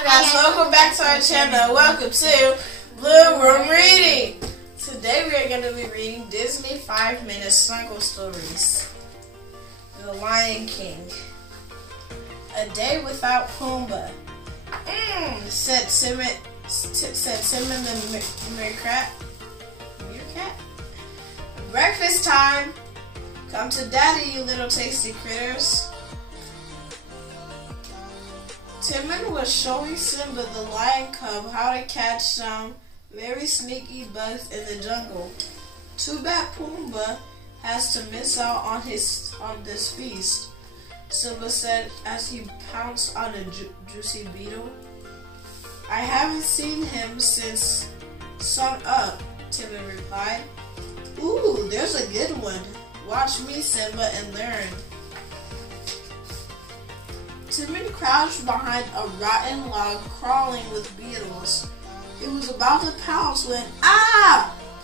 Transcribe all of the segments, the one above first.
Hi guys, welcome back to our channel. Welcome to Blue Room Reading. Today we are going to be reading Disney 5-minute Snuggle stories. The Lion King. A Day Without Pumbaa. Said Timon the meerkat. Breakfast time. Come to daddy, you little tasty critters. Timon was showing Simba the lion cub how to catch some very sneaky bugs in the jungle. Too bad Pumbaa has to miss out on this feast, Simba said as he pounced on a juicy beetle. I haven't seen him since sun up, Timon replied. Ooh, there's a good one. Watch me, Simba, and learn. Timon crouched behind a rotten log crawling with beetles. He was about to pounce when,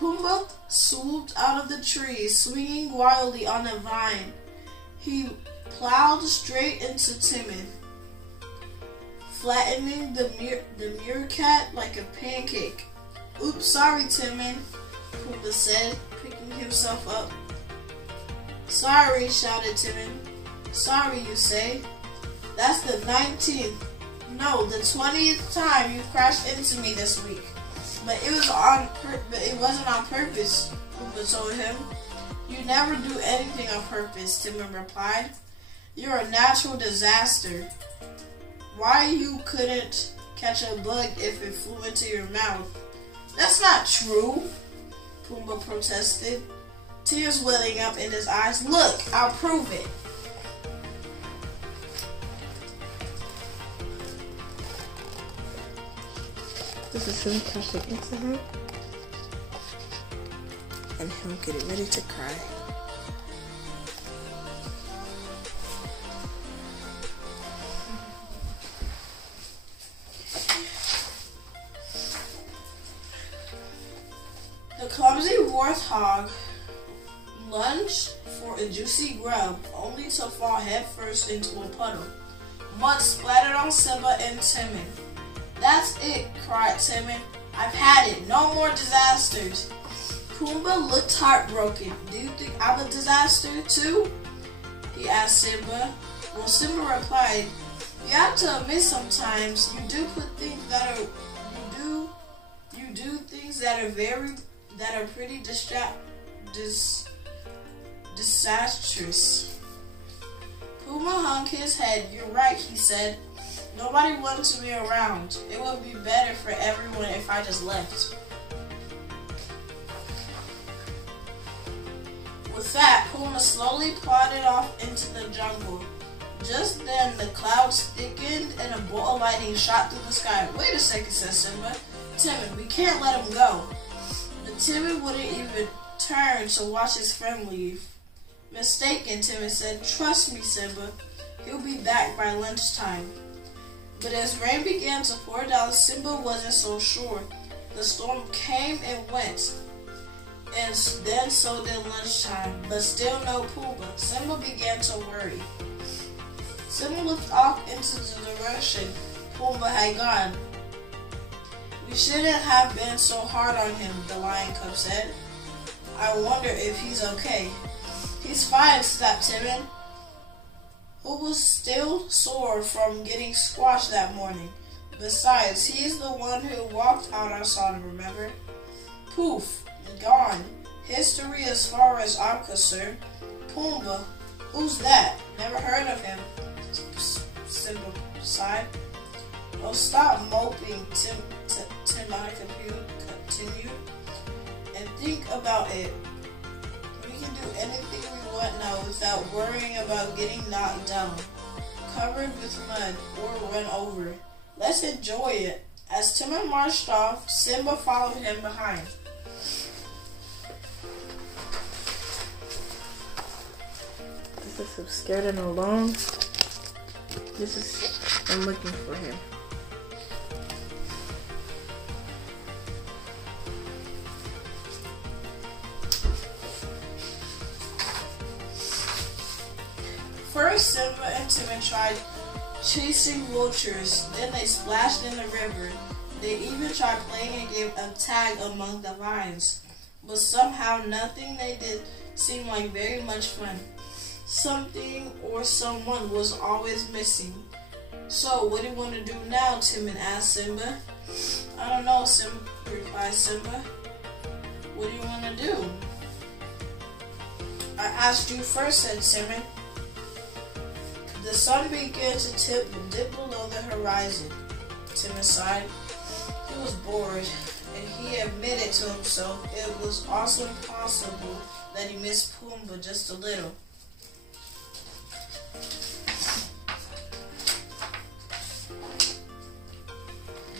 Pumbaa swooped out of the tree, swinging wildly on a vine. He plowed straight into Timon, flattening the meerkat like a pancake. Oops, sorry, Timon, Pumbaa said, picking himself up. Sorry, shouted Timon. Sorry, you say? That's the 19th, no, the 20th time you crashed into me this week. But it wasn't on purpose, Pumbaa told him. You never do anything on purpose, Timon replied. You're a natural disaster. Why you couldn't catch a bug if it flew into your mouth? That's not true, Pumbaa protested, tears welling up in his eyes. Look, I'll prove it. This is him crashing into him and him getting ready to cry. The clumsy warthog lunged for a juicy grub, only to fall headfirst into a puddle. Mud splattered on Simba and Timon. That's it, cried Timon. I've had it. No more disasters. Pumbaa looked heartbroken. Do you think I'm a disaster too? He asked Simba. Well, Simba replied, you have to admit sometimes you do things that are pretty disastrous. Pumbaa hung his head. You're right, he said. Nobody wants me around. It would be better for everyone if I just left. With that, Pumbaa slowly plodded off into the jungle. Just then, the clouds thickened and a bolt of lightning shot through the sky. Wait a second, said Simba. Timon, we can't let him go. But Timon wouldn't even turn to watch his friend leave. Mistaken, Timon said. Trust me, Simba. He'll be back by lunchtime. But as rain began to pour down, Simba wasn't so sure. The storm came and went, and then so did lunchtime, but still no Pumbaa. Simba began to worry. Simba looked off into the direction Pumbaa had gone. We shouldn't have been so hard on him, the lion cub said. I wonder if he's okay. He's fine, snapped Timon, who was still sore from getting squashed that morning. Besides, he's the one who walked out our son, remember? Poof, gone. History as far as I'm concerned. Pumbaa, who's that? Never heard of him, Simba sighed. Oh, stop moping, Timon continued, and think about it. We can do anything we want now without worrying about getting knocked down, covered with mud, or run over. Let's enjoy it. As Timon marched off, Simba followed him behind. This is so scared and alone. I'm looking for him. First, Simba and Timon tried chasing vultures. Then they splashed in the river. They even tried playing a game of tag among the vines. But somehow nothing they did seemed like very much fun. Something or someone was always missing. So, what do you want to do now? Timon asked Simba. I don't know, Simba replied Simba. What do you want to do? I asked you first, said Timon. The sun began to tip and dip below the horizon. Timon sighed. He was bored, and he admitted to himself it was also possible that he missed Pumbaa just a little.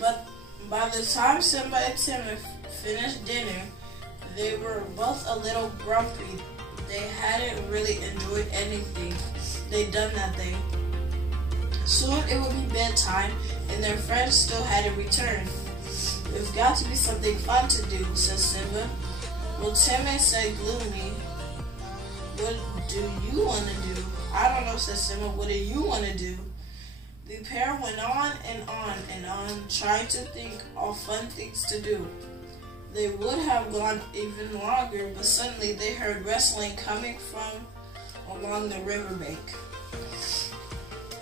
But by the time Simba and Timon finished dinner, they were both a little grumpy. They hadn't really enjoyed anything they'd done that day. Soon it would be bedtime, and their friends still hadn't returned. There's got to be something fun to do, said Simba. Well, Timon said gloomy. What do you want to do? I don't know, said Simba. What do you want to do? The pair went on and on and on, trying to think of fun things to do. They would have gone even longer, but suddenly they heard rustling coming from along the riverbank.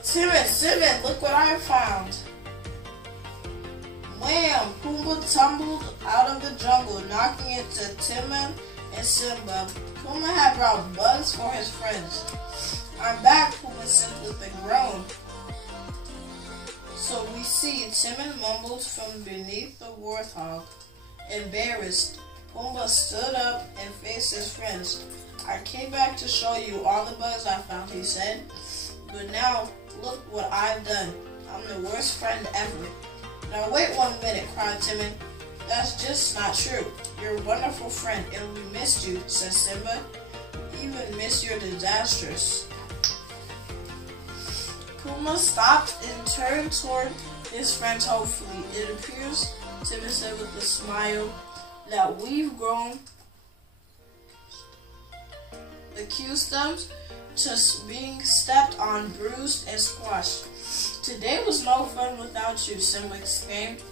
Timon, look what I found. Wham! Pumbaa tumbled out of the jungle, knocking into Timon and Simba. Pumbaa had brought bugs for his friends. I'm back, Pumbaa said with a groan. So we see, Timon mumbled from beneath the warthog. Embarrassed, Pumbaa stood up and faced his friends. I came back to show you all the bugs I found, he said. But now, look what I've done. I'm the worst friend ever. Now wait 1 minute, cried Timon. That's just not true. You're a wonderful friend, and we missed you, said Simba. We even missed your disasters. Pumbaa stopped and turned toward his friends hopefully. It appears, Timon said with a smile, that we've grown accustomed to being stepped on, bruised, and squashed. Today was no fun without you, Simba exclaimed.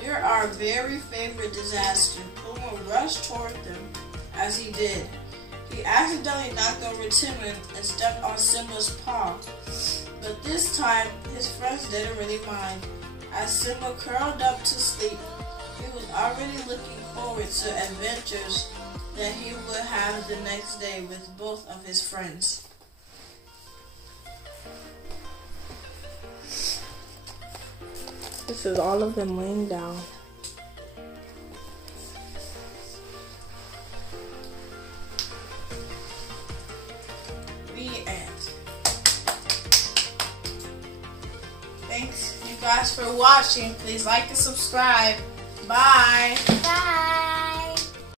You're our very favorite disaster. Pumbaa rushed toward them as he did. He accidentally knocked over Timon and stepped on Simba's paw. But this time, his friends didn't really mind. As Simba curled up to sleep, he was already looking forward to adventures that he would have the next day with both of his friends. This is all of them laying down. The end. Thanks you guys for watching. Please like and subscribe. Bye. Bye.